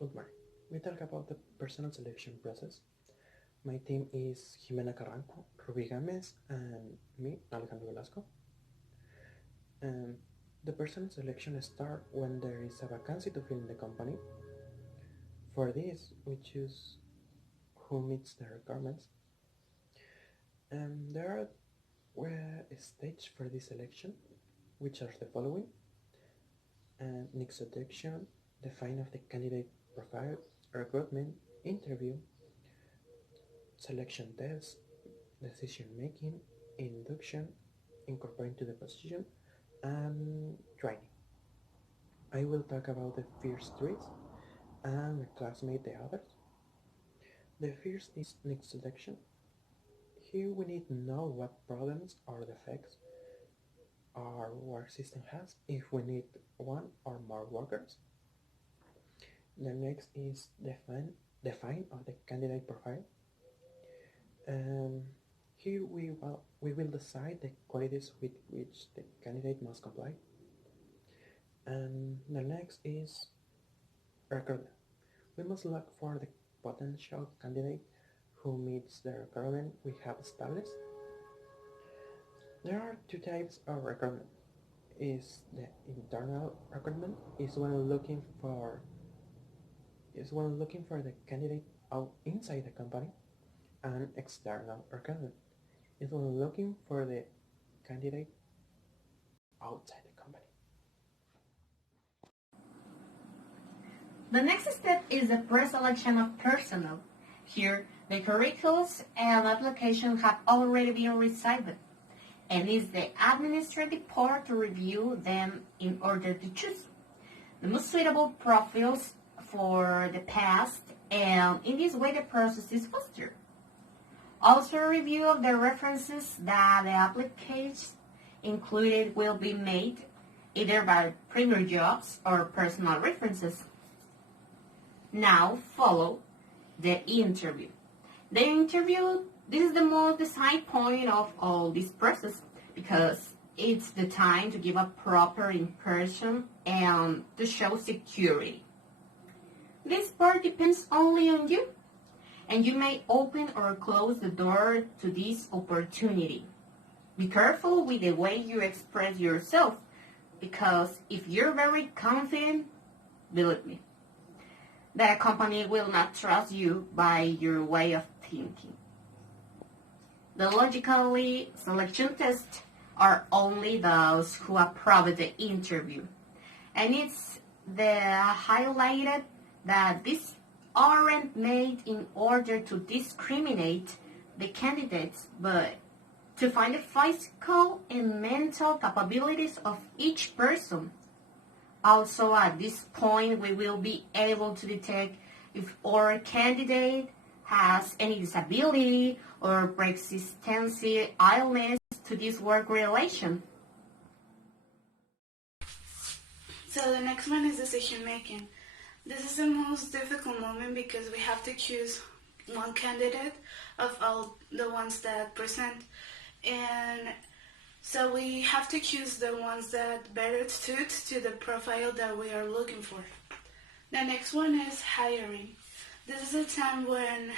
Good morning. We talk about the personal selection process. My team is Jimena Carranco, Ruby Games, and me, Alejandro Velasco. And the personal selection starts when there is a vacancy to fill in the company. For this, we choose who meets the requirements. And there are stages for this selection, which are the following: and introduction, define of the candidate profile, recruitment, interview, selection test, decision making, induction, incorporating to the position, and training. I will talk about the first three and my classmate the others. The first is next selection. Here we need to know what problems or defects our work system has if we need one or more workers. The next is define of the candidate profile. Here we will decide the qualities with which the candidate must comply. And the next is recruitment. We must look for the potential candidate who meets the requirement we have established. There are two types of recruitment. Is the internal recruitment is when looking for the candidate out inside the company, and external recruitment is when looking for the candidate outside the company. The next step is the pre-selection of personnel. Here, the curriculums and application have already been received, and it's the administrative part to review them in order to choose the most suitable profiles for the past, and in this way the process is faster. Also, a review of the references that the applicants included will be made either by previous jobs or personal references. Now follow the interview. The interview, this is the most decisive point of all this process because it's the time to give a proper impression and to show security. This part depends only on you, and you may open or close the door to this opportunity. Be careful with the way you express yourself because if you're very confident, believe me, the company will not trust you by your way of thinking. The logically selection tests are only those who approve the interview. And it's highlighted that these aren't made in order to discriminate the candidates, but to find the physical and mental capabilities of each person. Also, at this point, we will be able to detect if our candidate has any disability or pre-existing illness to this work relation. So the next one is decision making. This is the most difficult moment because we have to choose one candidate of all the ones that present, and so we have to choose the ones that better suit to the profile that we are looking for. The next one is hiring. This is a time when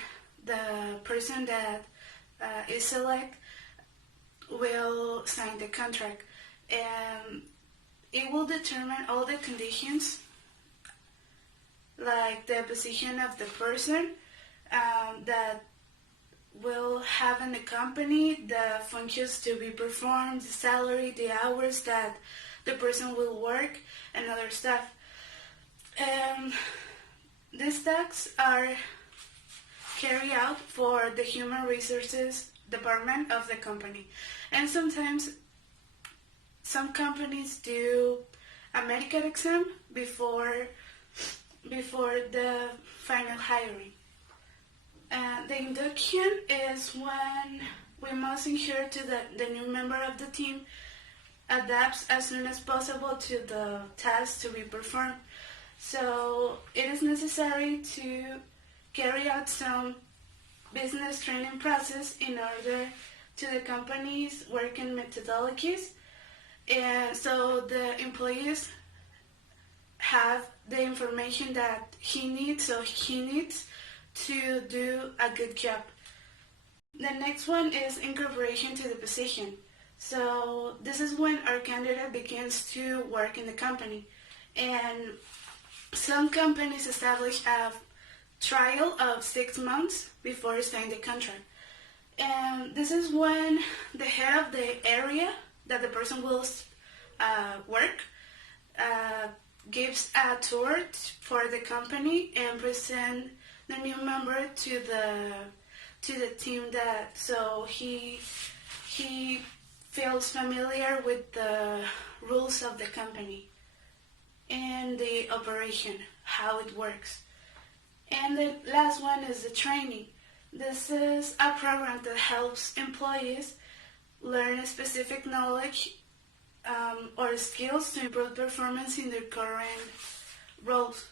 the person that is selected will sign the contract, and it will determine all the conditions like the position of the person that will have in the company, the functions to be performed, the salary, the hours that the person will work, and other stuff. These tasks are carried out for the human resources department of the company. And sometimes some companies do a medical exam before the final hiring. The induction is when we must ensure that the new member of the team adapts as soon as possible to the task to be performed. So it is necessary to carry out some business training process in order to the company's working methodologies, and so the employees have the information that he needs to do a good job. The next one is incorporation to the position. So this is when our candidate begins to work in the company. And some companies establish a trial of 6 months before signing the contract. And this is when the head of the area that the person will work gives a tour for the company and present the new member to the team, that so he feels familiar with the rules of the company and the operation, how it works. And the last one is the training. This is a program that helps employees learn a specific knowledge or skills to improve performance in their current roles.